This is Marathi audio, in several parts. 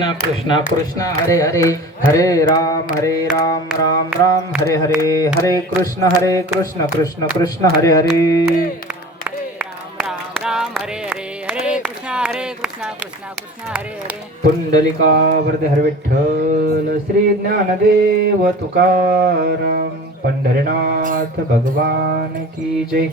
कृष्ण कृष्ण कृष्ण हरे हरे हरे राम हरे राम राम राम हरे हरे हरे कृष्ण हरे कृष्ण कृष्ण कृष्ण हरे हरे। हरे राम राम राम हरे हरे हरे हरे हरे हरे पुंडलिका वरदे हर विठ्ठल श्री ज्ञानदेव तुकाराम पंढरीनाथ भगवान की जय।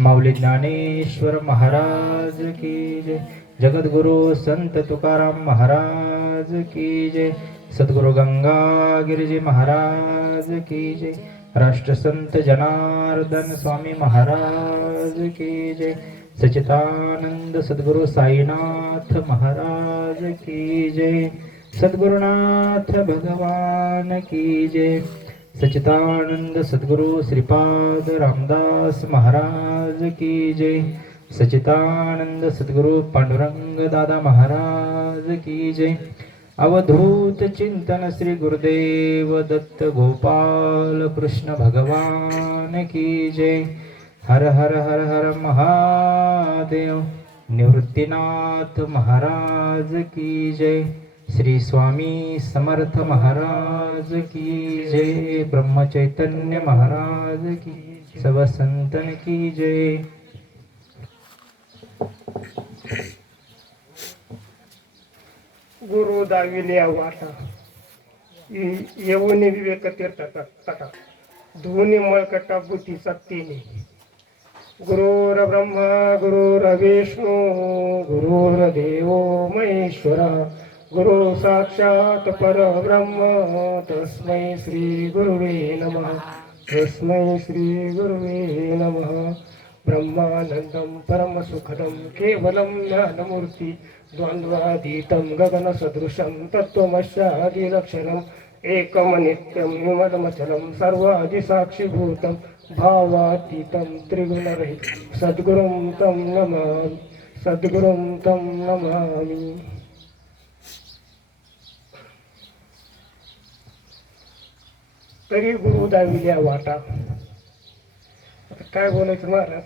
माऊली ज्ञानेश्वर महाराज की जय। जगद्गुरु संत तुकाराम महाराज की जय. सद्गुरु गंगा गिरिजी महाराज की जय. राष्ट्रसंत जनार्दन स्वामी महाराज की जय. सचितानंद सद्गुरु साईनाथ महाराज की जय. सद्गुरुनाथ भगवान की जय. सचितानंद सद्गुरु श्रीपाद रामदास महाराज की जय. सचितानंद सद्गुरु पांडुरंग दादा महाराज की जय। अवधूत चिंतन श्री गुरुदेव दत्त गोपाल कृष्ण भगवान की जय। हर हर हर हर महादेव निवृत्तीनाथ महाराज की जय। श्री स्वामी समर्थ महाराज की जय। ब्रह्मचैतन्य महाराज की सब संतन की जय। गुरु दाविले वाटा येऊन विवेक तीर्थाचा तटा धुनी मळकटा बुद्धी सत्तेने गुरुर ब्रह्मा गुरुर विष्णू गुरुर देवो महेश्वरा. गुरु साक्षात परब्रह्म तस्मै श्री गुरुवे नमः. तस्मै श्री गुरुवे नमः. ब्रह्मानन्दं परमसुखदं केवलं ज्ञानमूर्ति द्वन्द्वाधीतं गगनसदृशं तत्त्वमस्यादिलक्षणम् एकमनित्यं विमलमचलं सर्वादिसाक्षिभूतं भावातीतं त्रिगुणरहितं। सद्गुरुं तं नमामि सद्गुरुं तं नमामि। तरी गुरुदाविल्या वाटा। काय बोलायचं महाराज?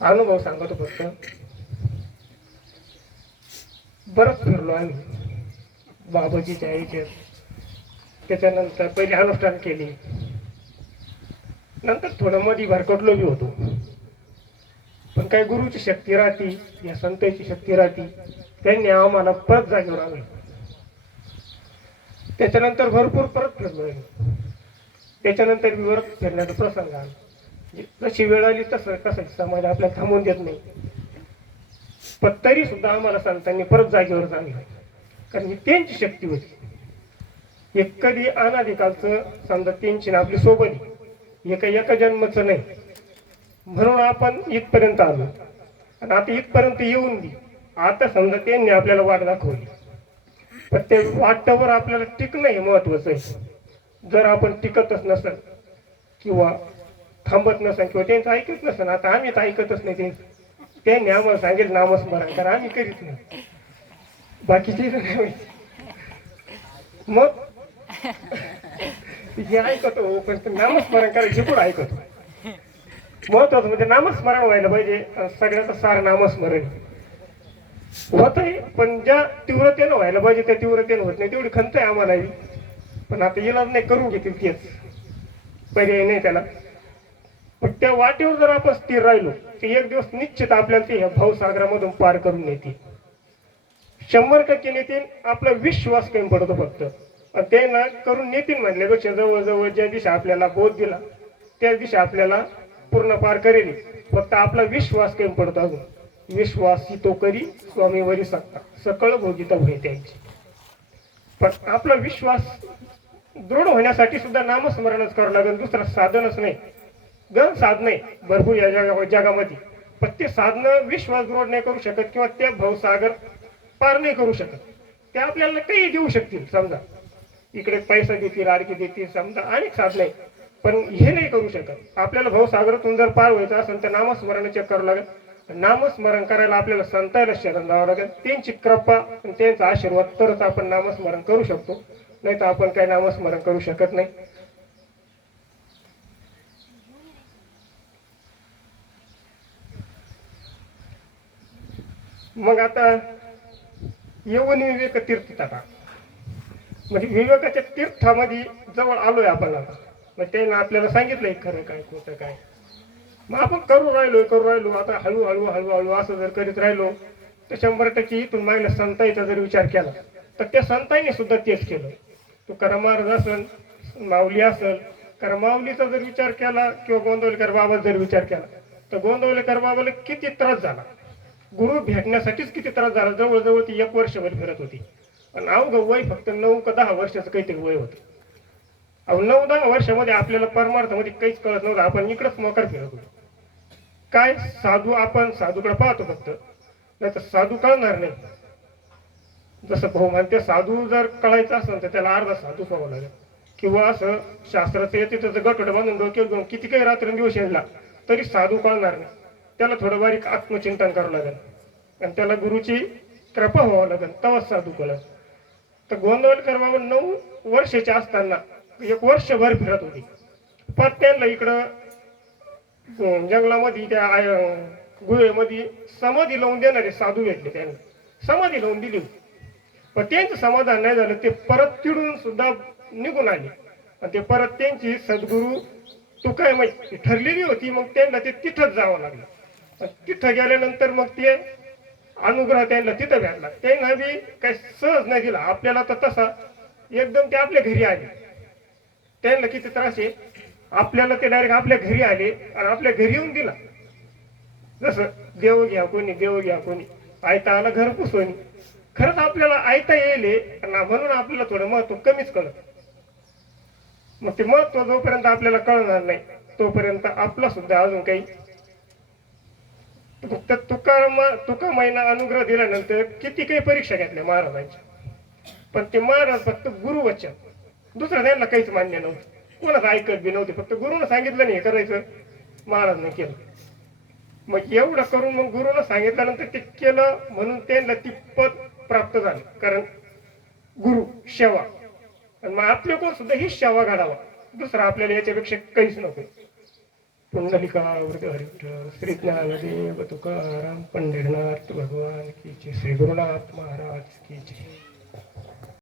अनुभव सांगतो फक्त. बरंच फिरलो आम्ही. बाबाजीच्या आईच्या त्याच्यानंतर पहिले अनुष्ठान केले. नंतर थोडं मधी भरकटलो बी होतो. पण काय गुरुची शक्ती राहती या संतांची शक्ती राहती त्यांनी आम्हाला परत जागेवर आणलं. त्याच्यानंतर भरपूर परत फिरलो त्याच्यानंतर मी वरत फिरण्याचा प्रसंग आला. म्हणजे जशी वेळ आली तसं कसं समाज आपल्याला थांबवून देत नाही. पण तरी सुद्धा आम्हाला संतांनी परत जागेवर जाणलं कारण ही त्यांची शक्ती होती. हे कधी अनाधिकालचं समजा त्यांची ना आपली सोबत एका एका जन्माचं नाही. म्हणून आपण इथपर्यंत आलो. आणि आता इथपर्यंत येऊन दे आता समजा त्यांनी आपल्याला वाट दाखवली. पण ते वाटावर आपल्याला टिकणं हे महत्वाचं आहे. जर आपण टिकतच नसेल किंवा थांबत नसेल किंवा त्यांचं ऐकत नसेल आता आम्ही तर ऐकतच नाही त्यांचं त्यांनी आम्हाला सांगेल नामस्मरण करा. आम्ही करीत नाही. बाकीचे मग? हे ऐकतो हो, पण नामस्मरण करायचे कुठं ऐकतो. महत्वाचं म्हणजे नामस्मरण व्हायला पाहिजे. सगळ्याचं सार नामस्मरण. होत आहे पण ज्या तीव्रतेनं व्हायला पाहिजे त्या तीव्रतेनं होत नाही. तेवढी खंत आहे आम्हाला पण आता इलाज नाही करून घेतील तेच. पर्याय नाही त्याला. पण त्या वाटेवर जर आपण स्थिर राहिलो तर एक दिवस निश्चित आपल्याला ते ह्या भावसागरामधून पार करून येतील शंभर टक्के नेतील आपला विश्वास कमी पडतो फक्त. ते ना करून नेतील म्हणल्यापेक्षा जवळजवळ ज्या दिवशी आपल्याला बोध दिला त्या दिवशी आपल्याला पूर्ण पार करेल. फक्त आपला विश्वास कमी पडतो अजून. विश्वासी तो करी स्वामीवरी सत्ता. सकळ भोगिता होई त्यांची. पण आपला विश्वास दृढ होण्यासाठी सुद्धा नामस्मरणच करावं लागेल. दुसरं साधनच नाही. गण साधने भरपूर या जगा जगामध्ये. पण ते साधनं विश्वास दृढ नाही करू शकत किंवा ते भवसागर पार नाही करू शकत. ते आपल्याला काही देऊ शकतील समजा. इकडे पैसा देतील आरखी देतील समजा. अनेक साधने आहेत. पण हे नाही करू शकत. आपल्याला भवसागरातून जर पार व्हायचं असेल तर नामस्मरण चेक करावं लागेल. नामस्मरण करायला आपल्याला संतायला शरण जावं लागेल. त्यांची कृपा आणि त्यांचा आशीर्वाद तरच आपण नामस्मरण करू शकतो. नाही तर आपण काही नामस्मरण करू शकत नाही. मग आता येऊन विवेक तीर्थ टाका म्हणजे विवेकाच्या तीर्थामध्ये जवळ आलोय आपण आता. मग त्यांना आपल्याला सांगितलंय खरं काय खोटं काय. मग आपण करू राहिलो करू राहिलो. आता हळूहळू हळूहळू असं जर करीत राहिलो तर शंभर टक्के इथून मागल्या संताईचा जर विचार केला तर त्या संताईने सुद्धा तेच केलं. तुकाराम महाराज असल माऊली असल कारण माऊलीचा जर विचार केला किंवा गोंदवलेकर बाबा जर विचार केला तर गोंदवलेकर बाबाला किती त्रास झाला? गुरु भेटण्यासाठीच किती त्रास झाला? जवळजवळ ती एक वर्षभर फिरत होती. आणि अवघं वय फक्त नऊ का दहा वर्षाचं काहीतरी वय होतं. नऊ दहा वर्षामध्ये आपल्याला परमार्थामध्ये काहीच कळत नव्हतं. आपण इकडंच मोकार फिरत होतो. काय साधू आपण साधूकडे पाहतो फक्त. नाही तर साधू कळणार नाही. जसं भाऊ म्हणते साधू जर कळायचं असेल तर त्याला अर्धा साधू पाहावं लागेल. किंवा असं शास्त्राचं येते त्याचं गटोट बांधून डोक्यात घेऊन किती काही रात्रंदिवस यायला तरी साधू कळणार नाही. त्याला थोडं बारीक आत्मचिंतन करावं लागेल. आणि त्याला गुरुची कृपा व्हावं लागेल. तवाच साधू कळत तर गोंदवलकर बाबा नऊ वर्षाचे असताना एक वर्षभर फिरत होती. पण त्यांना इकडं जंगलामध्ये त्या आय- गुहेमध्ये समाधी लावून देणारे साधू भेटले त्यांना. समाधी लावून दिली होती. पण त्यांचं समाधान नाही झालं ते परत तिडून सुद्धा निघून आले. आणि ते परत त्यांची सद्गुरू तू काय माहिती ठरलेली होती मग त्यांना ते तिथंच जावं लागलं. तिथं गेल्यानंतर मग ते अनुग्रह त्यांना तिथं भेटला. त्यांना बी काही सहज नाही दिला. आपल्याला तर तसा एकदम ते आपल्या घरी आले. त्यांना किती त्रास आहे. आपल्याला ते डायरेक्ट आपल्या घरी आले आणि आपल्या घरी येऊन दिला. जसं देव घ्या कोणी देव घ्या कोणी. आयता आला घर पुसवणी. खरंच आपल्याला आयता येईल ना म्हणून आपल्याला थोडं महत्त्व कमीच कळत. मग ते महत्त्व जोपर्यंत आपल्याला कळणार नाही तोपर्यंत आपला सुद्धा अजून काही फक्त तुका तुका महिना अनुग्रह दिल्यानंतर किती काही परीक्षा घेतल्या महाराजांच्या. पण ते महाराज फक्त गुरुवचन. दुसरं त्यांना काहीच मान्य नव्हतं. कोणाचं ऐकत बी नव्हते. फक्त गुरुनं सांगितलं नाही हे करायचं. महाराजनं केलं. मग एवढं करून मग गुरुनं सांगितल्यानंतर ते केलं म्हणून त्यांना ती पद प्राप्त झालं. कारण गुरु सेवा. आणि मग आपल्या कोण सुद्धा ही सेवा घडावा दुसरा आपल्याला याच्यापेक्षा काहीच नको. पुंडलिका वृद्ध हरिविठ्ठल श्री ज्ञानदेव तुकाराम पंढरनाथ भगवान की जय. श्री गुरुनाथ महाराज की जय.